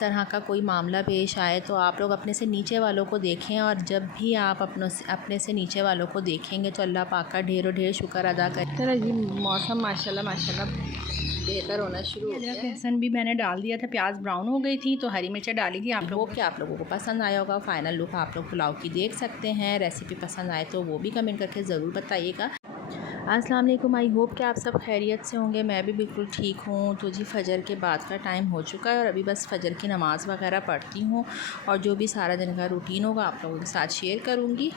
तरह का कोई मामला पेश आए तो आप लोग अपने से नीचे वालों को देखें, और जब भी आप अपने से नीचे वालों को देखेंगे तो अल्लाह पाक का ढेरों ढेर शुक्र अदा करें। चलो जी, मौसम माशाल्लाह बेहतर होना शुरू हो गया। लहसुन भी मैंने डाल दिया था, प्याज ब्राउन हो गई थी तो हरी मिर्च डाली थी। आप लोगों को पसंद आया होगा। फ़ाइनल लुक आप लोग पुलाव की देख सकते हैं। रेसिपी पसंद आए तो वो भी कमेंट करके ज़रूर बताइएगा। अस्सलाम वालेकुम, आई होप कि आप सब खैरियत से होंगे। मैं भी बिल्कुल ठीक हूँ। तो जी फ़जर के बाद का टाइम हो चुका है और अभी बस फ़जर की नमाज़ वगैरह पढ़ती हूँ और जो भी सारा दिन का रूटीन होगा आप लोगों के साथ शेयर करूँगी।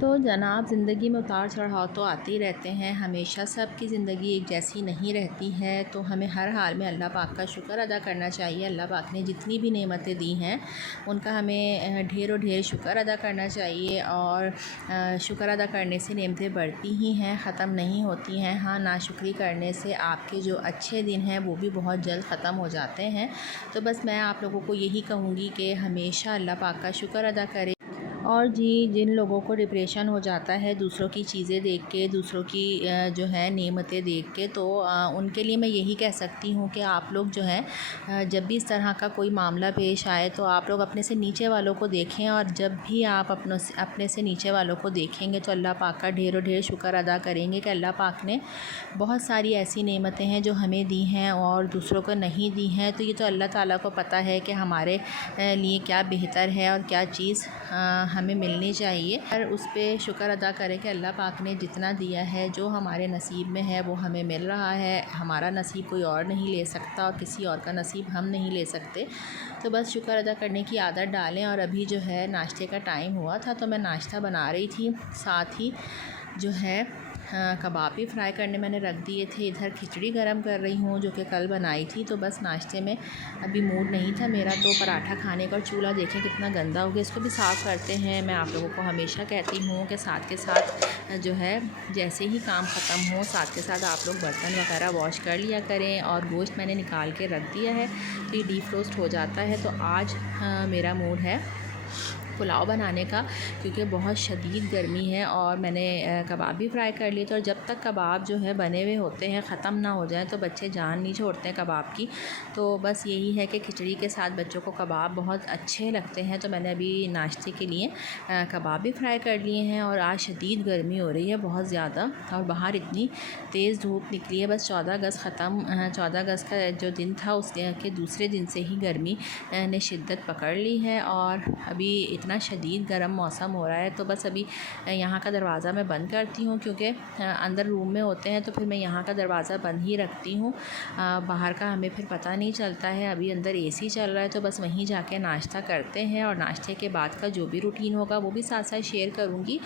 तो जनाब, ज़िंदगी में उतार चढ़ाव तो आते ही रहते हैं। हमेशा सबकी ज़िंदगी एक जैसी नहीं रहती है, तो हमें हर हाल में अल्लाह पाक का शुक्र अदा करना चाहिए। अल्लाह पाक ने जितनी भी नेमतें दी हैं उनका हमें ढेरों ढेर शुक्र अदा करना चाहिए। और शुक्र अदा करने से नेमतें बढ़ती ही हैं, ख़त्म नहीं होती हैं। हाँ, नाशुक्री करने से आपके जो अच्छे दिन हैं वो भी बहुत जल्द ख़त्म हो जाते हैं। तो बस मैं आप लोगों को यही कहूँगी कि हमेशा अल्लाह पाक का शुक्र अदा करें। और जी, जिन लोगों को डिप्रेशन हो जाता है दूसरों की चीज़ें देख के, दूसरों की जो है नेमतें देख के, तो उनके लिए मैं यही कह सकती हूँ कि आप लोग जो है जब भी इस तरह का कोई मामला पेश आए तो आप लोग अपने से नीचे वालों को देखें, और जब भी आप अपने से नीचे वालों को देखेंगे तो अल्लाह पाक का ढेरों ढेर शुक्र अदा करेंगे कि अल्लाह पाक ने बहुत सारी ऐसी नेमतें हैं जो हमें दी हैं और दूसरों को नहीं दी हैं। तो ये तो अल्लाह ताला को पता है कि हमारे लिए क्या बेहतर है और क्या चीज़ हमें मिलनी चाहिए। और उस पर शुक्र अदा करें कि अल्लाह पाक ने जितना दिया है, जो हमारे नसीब में है वो हमें मिल रहा है। हमारा नसीब कोई और नहीं ले सकता और किसी और का नसीब हम नहीं ले सकते। तो बस शुक्र अदा करने की आदत डालें। और अभी जो है नाश्ते का टाइम हुआ था तो मैं नाश्ता बना रही थी, साथ ही जो है कबाब भी फ्राई करने मैंने रख दिए थे। इधर खिचड़ी गरम कर रही हूँ जो कि कल बनाई थी। तो बस नाश्ते में अभी मूड नहीं था मेरा तो पराठा खाने का। और चूल्हा देखें कितना गंदा हो गया, इसको भी साफ़ करते हैं। मैं आप लोगों को हमेशा कहती हूँ कि साथ के साथ जो है जैसे ही काम ख़त्म हो साथ के साथ आप लोग बर्तन वगैरह वॉश कर लिया करें। और गोश्त मैंने निकाल के रख दिया है तो ये डीप रोस्ट हो जाता है। तो आज मेरा मूड है पुलाव बनाने का, क्योंकि बहुत शदीद गर्मी है। और मैंने कबाब भी फ्राई कर लिए थे। और जब तक कबाब जो है बने हुए होते हैं, ख़त्म ना हो जाए, तो बच्चे जान नहीं छोड़ते हैं कबाब की। तो बस यही है कि खिचड़ी के साथ बच्चों को कबाब बहुत अच्छे लगते हैं। तो मैंने अभी नाश्ते के लिए कबाब भी फ्राई कर लिए हैं। और आज शदीद गर्मी हो रही है बहुत ज़्यादा, और बाहर इतनी तेज़ धूप निकली है। बस 14 अगस्त ख़त्म 14 अगस्त का जो दिन था उसके दूसरे दिन से ही गर्मी ने शिद्दत पकड़ ली है। और अभी इतना शदीद गर्म मौसम हो रहा है। तो बस अभी यहाँ का दरवाज़ा मैं बंद करती हूँ, क्योंकि अंदर रूम में होते हैं तो फिर मैं यहाँ का दरवाज़ा बंद ही रखती हूँ। बाहर का हमें फिर पता नहीं चलता है। अभी अंदर एसी चल रहा है तो बस वहीं जाके नाश्ता करते हैं। और नाश्ते के बाद का जो भी रूटीन होगा वो भी साथ साथ शेयर करूँगी।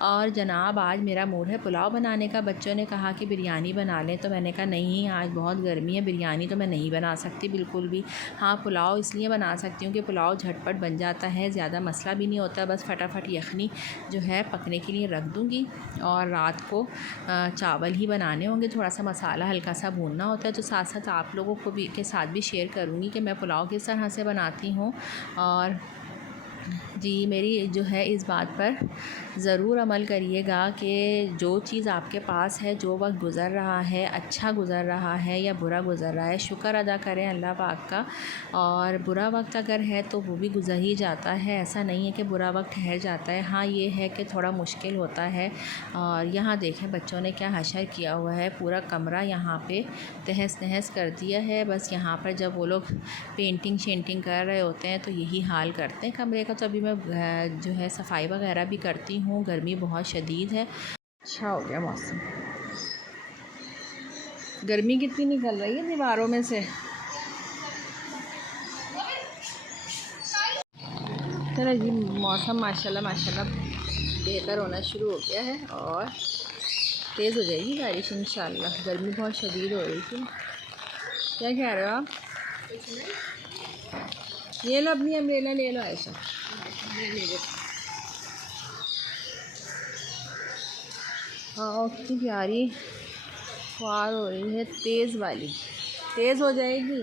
और जनाब, आज मेरा मूड है पुलाव बनाने का। बच्चों ने कहा कि बिरयानी बना लें, तो मैंने कहा नहीं, आज बहुत गर्मी है, बिरयानी तो मैं नहीं बना सकती बिल्कुल भी। हाँ, पुलाव इसलिए बना सकती हूँ कि पुलाव झटपट बन जाता है, ज़्यादा मसला भी नहीं होता। बस फटाफट यखनी जो है पकने के लिए रख दूँगी। और रात को चावल ही बनाने होंगे, थोड़ा सा मसाला हल्का सा भूनना होता है। तो साथ साथ आप लोगों को भी के साथ भी शेयर करूँगी कि मैं पुलाव किस तरह से बनाती हूँ। और जी, मेरी जो है इस बात पर ज़रूर अमल करिएगा कि जो चीज़ आपके पास है, जो वक्त गुज़र रहा है, अच्छा गुज़र रहा है या बुरा गुज़र रहा है, शुक्र अदा करें अल्लाह पाक का। और बुरा वक्त अगर है तो वो भी गुज़र ही जाता है, ऐसा नहीं है कि बुरा वक्त ठहर जाता है। हाँ, ये है कि थोड़ा मुश्किल होता है। और यहाँ देखें बच्चों ने क्या हशर किया हुआ है, पूरा कमरा यहाँ पे तहस नहस कर दिया है। बस यहाँ पर जब वो लोग पेंटिंग शेंटिंग कर रहे होते हैं तो यही हाल करते हैं कमरे का। तो अभी मैं जो है सफाई वगैरह भी करती हूँ, गर्मी बहुत शदीद है। अच्छा हो गया मौसम, गर्मी कितनी निकल रही है दीवारों में से। चलो जी, मौसम माशाल्लाह बेहतर होना शुरू हो गया है और तेज़ हो जाएगी बारिश इंशाल्लाह। गर्मी बहुत शदीद हो रही थी। क्या कह रहे हो आप? ये लो अपनी अम्ब्रेला ले लो। ऐसा हाँ, कितनी प्यारी फुहार हो रही है, तेज़ वाली, तेज़ हो जाएगी।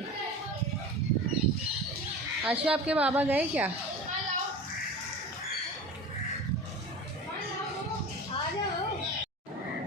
अच्छा, आपके बाबा गए क्या?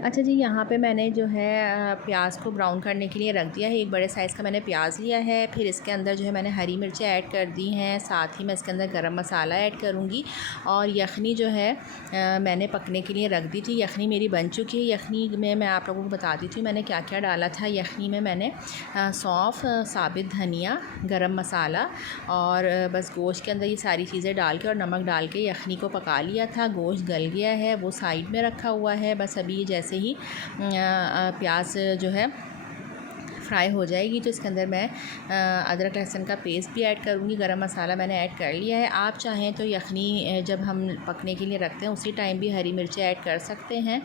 अच्छा जी, यहाँ पे मैंने जो है प्याज को ब्राउन करने के लिए रख दिया है। एक बड़े साइज़ का मैंने प्याज लिया है। फिर इसके अंदर जो है मैंने हरी मिर्चें ऐड कर दी हैं। साथ ही मैं इसके अंदर गरम मसाला ऐड करूँगी। और यखनी जो है मैंने पकने के लिए रख दी थी। यखनी मेरी बन चुकी है। यखनी में मैं आप लोगों को बता दी थी मैंने क्या क्या डाला था। यखनी में मैंने सौंफ, साबित धनिया, गरम मसाला और बस गोश्त के अंदर ये सारी चीज़ें डाल के और नमक डाल के यखनी को पका लिया था। गोश्त गल गया है, वो साइड में रखा हुआ है। बस अभी जैसे ही प्याज जो है फ्राई हो जाएगी तो इसके अंदर मैं अदरक लहसुन का पेस्ट भी ऐड करूँगी। गरम मसाला मैंने ऐड कर लिया है। आप चाहें तो यखनी जब हम पकने के लिए रखते हैं उसी टाइम भी हरी मिर्चें ऐड कर सकते हैं।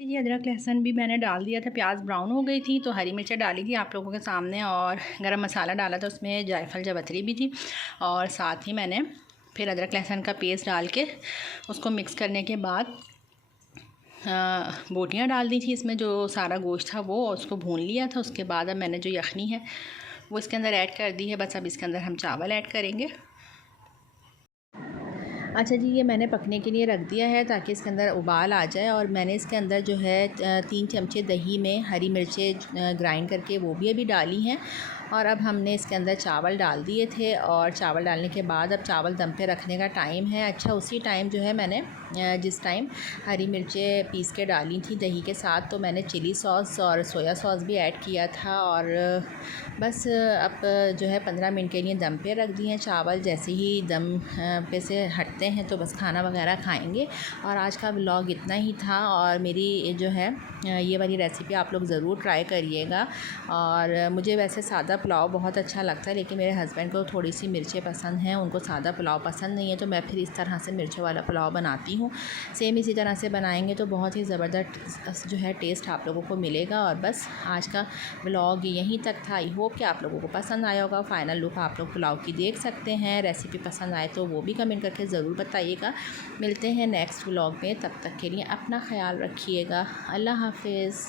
ये अदरक लहसुन भी मैंने डाल दिया था। प्याज ब्राउन हो गई थी तो हरी मिर्चें डाली थी आप लोगों के सामने, और गरम मसाला डाला था, उसमें जायफल जावित्री भी थी। और साथ ही मैंने फिर अदरक लहसुन का पेस्ट डाल के उसको मिक्स करने के बाद बोटियाँ डाल दी थी इसमें, जो सारा गोश्त था वो, उसको भून लिया था। उसके बाद अब मैंने जो यखनी है वो इसके अंदर ऐड कर दी है। बस अब इसके अंदर हम चावल ऐड करेंगे। अच्छा जी, ये मैंने पकने के लिए रख दिया है ताकि इसके अंदर उबाल आ जाए। और मैंने इसके अंदर जो है 3 चमचे दही में हरी मिर्चें ग्राइंड करके वो भी अभी डाली हैं। और अब हमने इसके अंदर चावल डाल दिए थे, और चावल डालने के बाद अब चावल दम पे रखने का टाइम है। अच्छा, उसी टाइम जो है मैंने जिस टाइम हरी मिर्चें पीस के डाली थी दही के साथ, तो मैंने चिली सॉस और सोया सॉस भी ऐड किया था। और बस अब जो है 15 मिनट के लिए दम पे रख दिए हैं चावल। जैसे ही दम पे से हटते हैं तो बस खाना वगैरह खाएंगे। और आज का व्लॉग इतना ही था। और मेरी जो है ये वाली रेसिपी आप लोग ज़रूर ट्राई करिएगा। और मुझे वैसे सादा पुलाव बहुत अच्छा लगता है, लेकिन मेरे हस्बैंड को थोड़ी सी मिर्चें पसंद हैं, उनको सादा पुलाव पसंद नहीं है, तो मैं फिर इस तरह से मिर्चों वाला पुलाव बनाती हूँ। सेम इसी तरह से बनाएंगे तो बहुत ही ज़बरदस्त जो है टेस्ट आप लोगों को मिलेगा। और बस आज का व्लॉग यहीं तक था। आई होप कि आप लोगों को पसंद आया होगा। फ़ाइनल लुक आप लोग पुलाव की देख सकते हैं। रेसिपी पसंद आए तो वो भी कमेंट करके ज़रूर बताइएगा। मिलते हैं नेक्स्ट व्लॉग में, तब तक के लिए अपना ख्याल रखिएगा। अल्लाह हाफिज़।